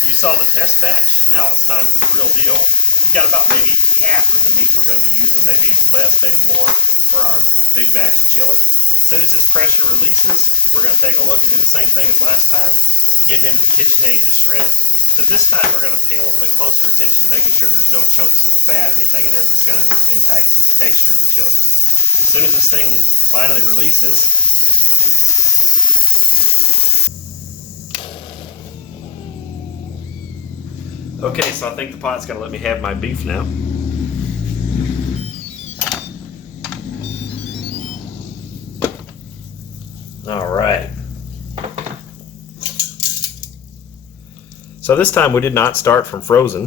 You saw the test batch, now it's time for the real deal. We've got about maybe half of the meat we're going to be using, maybe less, maybe more, for our big batch of chili. As soon as this pressure releases, we're going to take a look and do the same thing as last time, get it into the KitchenAid to shred. But this time we're going to pay a little bit closer attention to making sure there's no chunks of fat or anything in there that's going to impact the texture of the chili. As soon as this thing finally releases, okay, so I think the pot's going to let me have my beef now. All right. So this time we did not start from frozen,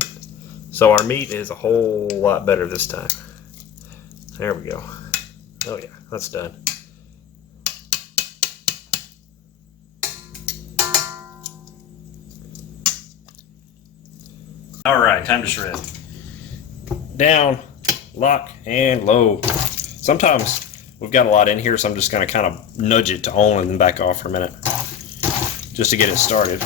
so our meat is a whole lot better this time. There we go. Oh yeah, that's done. All right, time to shred. Down, lock, and low. Sometimes we've got a lot in here, so I'm just going to kind of nudge it to on and then back off for a minute, just to get it started.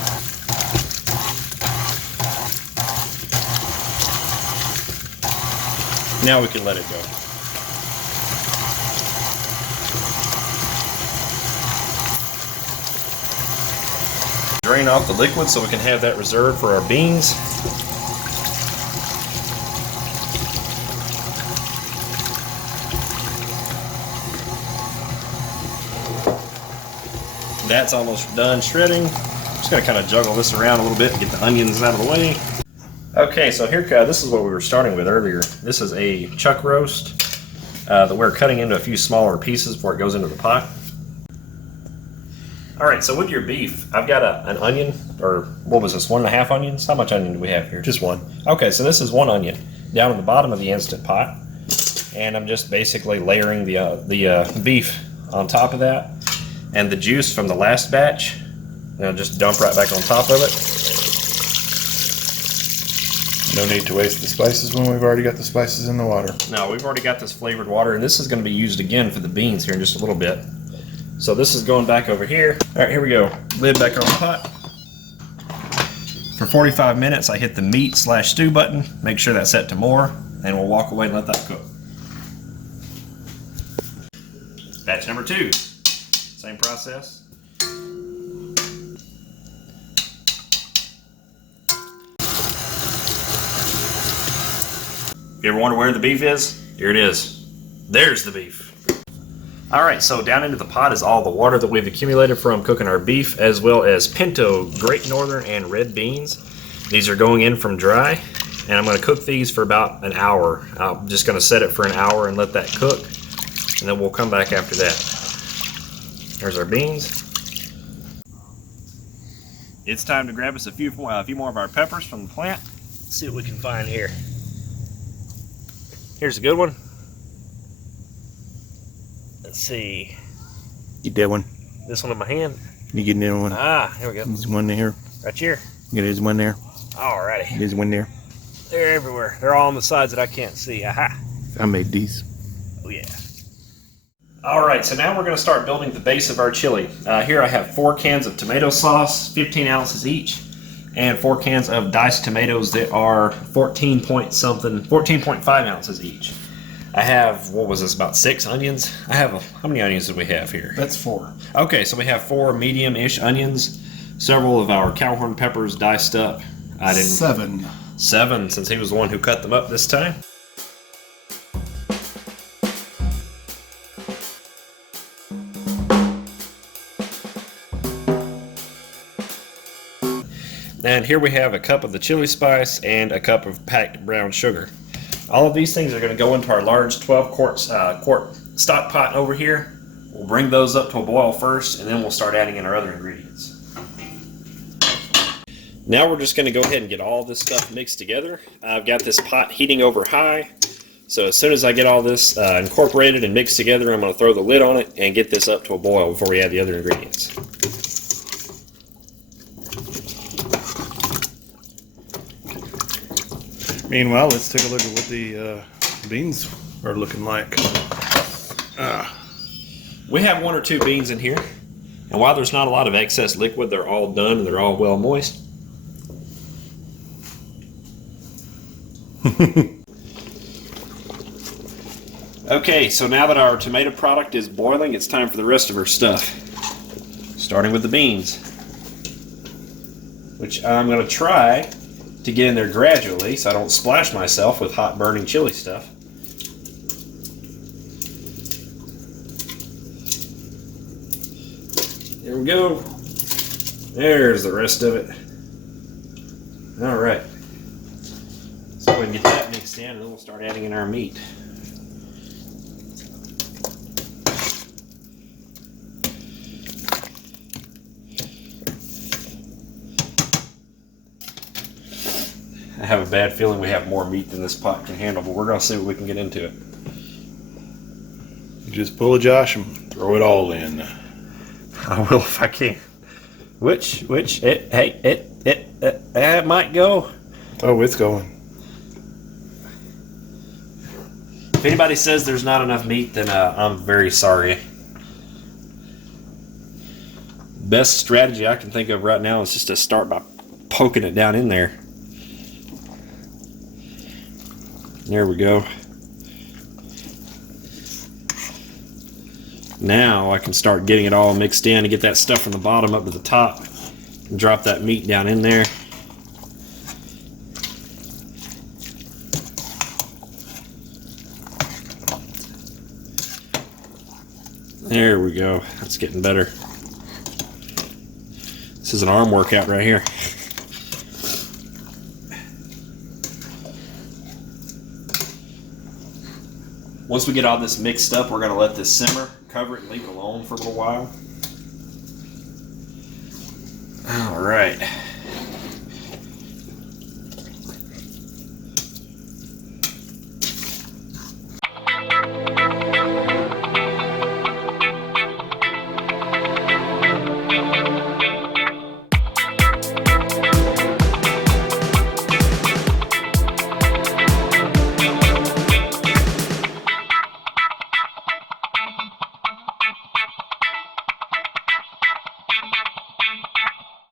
Now we can let it go. Drain off the liquid so we can have that reserved for our beans. That's almost done shredding. I'm just going to kind of juggle this around a little bit and get the onions out of the way. Okay, so here, this is what we were starting with earlier. This is a chuck roast that we're cutting into a few smaller pieces before it goes into the pot. All right, so with your beef, I've got an onion, or what was this, 1.5 onions? How much onion do we have here? Just one. Okay, so this is one onion down in the bottom of the Instant Pot, and I'm just basically layering the beef on top of that, and the juice from the last batch, just dump right back on top of it. No need to waste the spices when we've already got the spices in the water. No, we've already got this flavored water, and this is going to be used again for the beans here in just a little bit. So this is going back over here. All right, here we go. Lid back on the pot. For 45 minutes, I hit the meat/stew button. Make sure that's set to more, and we'll walk away and let that cook. Batch number 2. Same process. You ever wonder where the beef is? Here it is. There's the beef. Alright, so down into the pot is all the water that we've accumulated from cooking our beef, as well as pinto, Great Northern, and red beans. These are going in from dry, and I'm going to cook these for about an hour. I'm just going to set it for an hour and let that cook, and then we'll come back after that. There's our beans. It's time to grab us a few more of our peppers from the plant. Let's see what we can find here. Here's a good one. Let's see. Get that one. This one in my hand. You get that one. Ah, here we go. There's one there. Right here. There's one there. Alrighty. There's one there. They're everywhere. They're all on the sides that I can't see. Aha. I made these. Oh yeah. Alright, so now we're going to start building the base of our chili. Here I have 4 cans of tomato sauce, 15 ounces each, and 4 cans of diced tomatoes that are 14.5 ounces each. I have, what was this, about 6 onions? How many onions do we have here? That's 4. Okay, so we have 4 medium-ish onions, several of our cowhorn peppers diced up. 7. 7, since he was the one who cut them up this time. And here we have a cup of the chili spice and a cup of packed brown sugar. All of these things are going to go into our large 12-quart stock pot over here. We'll bring those up to a boil first, and then we'll start adding in our other ingredients. Now we're just going to go ahead and get all this stuff mixed together. I've got this pot heating over high, so as soon as I get all this incorporated and mixed together, I'm going to throw the lid on it and get this up to a boil before we add the other ingredients. Meanwhile, let's take a look at what the beans are looking like. We have 1 or 2 beans in here, and while there's not a lot of excess liquid, they're all done and they're all well moist. Okay, so now that our tomato product is boiling, it's time for the rest of our stuff. Starting with the beans, which I'm going to try to get in there gradually so I don't splash myself with hot burning chili stuff. There we go. There's the rest of it. Alright. So go ahead and get that mixed in and then we'll start adding in our meat. I have a bad feeling we have more meat than this pot can handle, but we're going to see what we can get into it. You just pull a Josh and throw it all in. I will if I can. It might go. Oh, it's going. If anybody says there's not enough meat, then I'm very sorry. Best strategy I can think of right now is just to start by poking it down in there. There we go. Now I can start getting it all mixed in and get that stuff from the bottom up to the top and drop that meat down in there. There we go. That's getting better. This is an arm workout right here. Once we get all this mixed up, we're going to let this simmer, cover it, and leave it alone for a little while. All right.